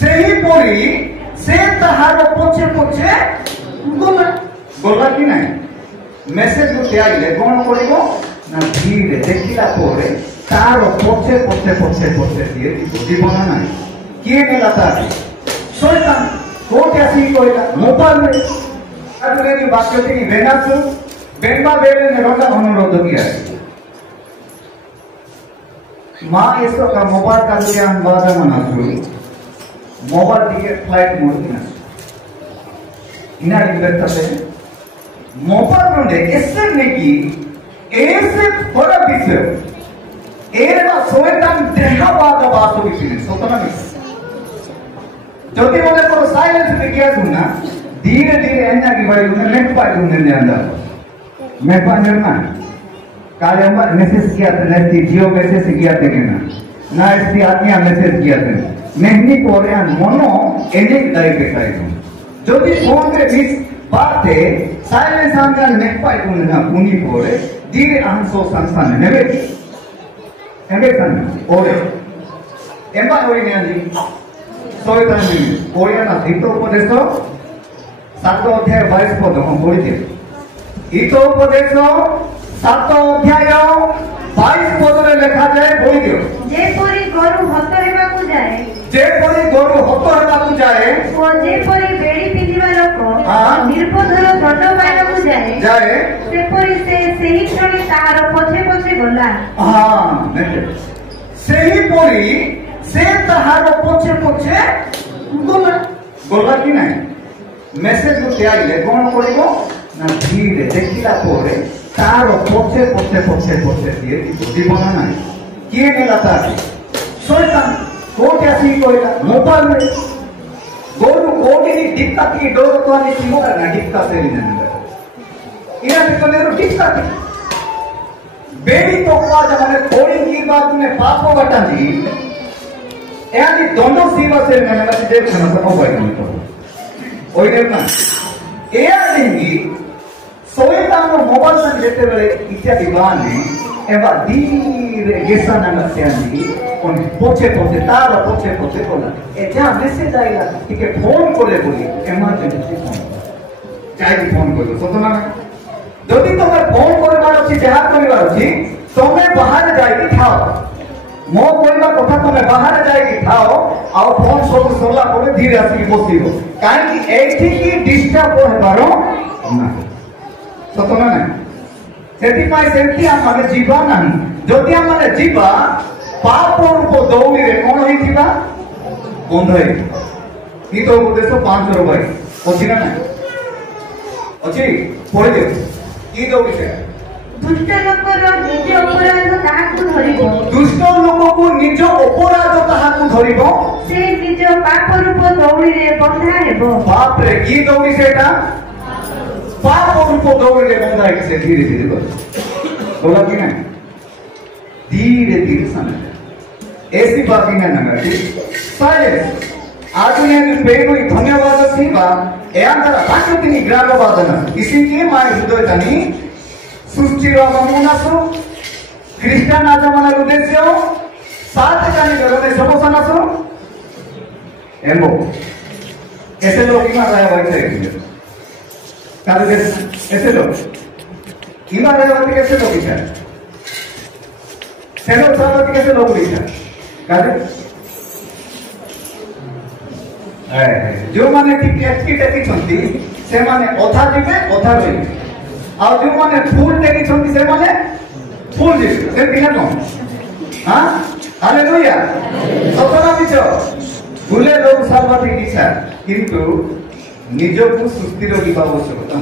सही परी से ताहार पछे पछे गला गला कि नहीं मेसेज गुटे आइले कोन करिवो ना धीरे देखिला पोरे तार पछे पछे पछे पछे दिए जीवन नहीं किए नेला तार शैतान कोटे आसी कोइला मोबाइल में आदरे की बात करते कि वेनासु बेनबा बेले ने रोका अनुरोध किया मां इसको का मोबाइल का ज्ञान बाधा मनासु मोबाइल दिए फ्लाइट मोड में इना लिखते हैं मोबाइल में ऐसे नहीं कि ऐसे बड़ा विषय एरेगा शैतान देहवाद बासु विषय सोतना नहीं जल्दी बोले तो साइलेंस में क्या सुनना धीरे धीरे ऐसा कि भाई उन्हें नेट पाई उन्हें जाना मैं पांचर ना काले हम मैसेज किया था नहीं जियो मैसेज किया थे क्या ना इसकी आत्मिया मैसेज किया थे नहीं कोरियन मोनो एडिट दाई के टाइप जो भी फोन पे बीच बात है साइलेंस आंगा नेट पाई उन्हें ना पुनी कोरे धीरे आंसो संस्थान ने नेबे सन ओरे एम्बा ओरी ने आजी शैतान कोरियन हितोपदेश 7 अध्याय 22 पद हम पढ़ी दे हितोपदेश 7 अध्याय 22 पद रे लिखा जाए पढ़ी दियो जे परी गरु हत हेबा को जाए ओ जे परी बेड़ी पिंदिबा लोक निर्बोधर दंड पाइबा को जाए से परी से सही क्षणी तार पछे पछे गला सही परी से ताहार पछे पछे गला गला कि नहीं मेसेज गुटे आइले कोन करिवो ना धीरे देखिला पोरे तार पछे पछे पछे पछे दिए जीवन नहीं किए नेला तार शैतान कोटे आसी कोइला मोबाइल में गोरु कोटी डिक्का की डोर तो आनी सिमोरा ना डिक्का से नहीं इना तो नेरो डिक्का बेड़ी तो का जमाने थोड़ी की बात में पापो बटानी यानी दोनों सीमा से मैंने बस देख ना सब भाई तो ओई देखना ए आदमी शैतान मोबाइल से लेते बेले इत्या दीवान है एबा धीरे गेसा ना नस्यानी कोन पोछे पोछे तार पोछे पोछे कोला ए जा मैसेज आइला ठीक है फोन करे बोली इमरजेंसी फोन चाहे फोन करो सतना जदि तमे फोन करबार अछि जहा करबार अछि तमे बाहर जाई खाओ मो कोइबा कथा तमे बाहर जाई खाओ आ फोन सब सोला करे धीरे आसी बसिबो काहे कि एठी की डिस्टर्ब होबारो ना सतना ना सेठी पाई सेठी आ माने जीवा नाही जदि हम माने जीवा पाप रूप दौड़ी रे कोन होइथिबा बंधई ई तो उपदेश 5 रुपए अछि ना अछि पढे दे ई दौड़ी से दुष्ट लोकर निज अपराध ताहाकु धरिबो दुष्ट लोक को निज अपराध ताहाकु धरिबो से निज पाप रूप दौड़ी रे बंधा हेबो बाप रे की दौड़ी सेटा पाप रूप दौड़ी रे बंधा है से धीरे धीरे कर बोला कि नहीं धीरे धीरे समझ ऐसी बात ही नहीं नगरी साइलेंस आज ने पेनु धन्यवाद सीबा ए अंतर बाकी ग्राम वादन इसी के माय हृदय तनी सृष्टि नमूनासु ख्रिस्टान आजमन उद्देश्य सात जानी जगत समोसनासु एमो ऐसे लोग इमा रहा बैठे काहे ऐसे लोग इमा रहा बैठे कैसे लोग इधर सेलो साथ कैसे लोग इधर काहे जो माने ठीक एक्टिव टेकी छंती से माने अधा दिबे अधा रहिबे आ जो माने फूल टेकी छंती से माने फूल दिबे से बिना कोन हां हालेलुया सतना बिचो भूले लोग सर्वथि इच्छा किंतु निजको सुस्थिर होइबा आवश्यकता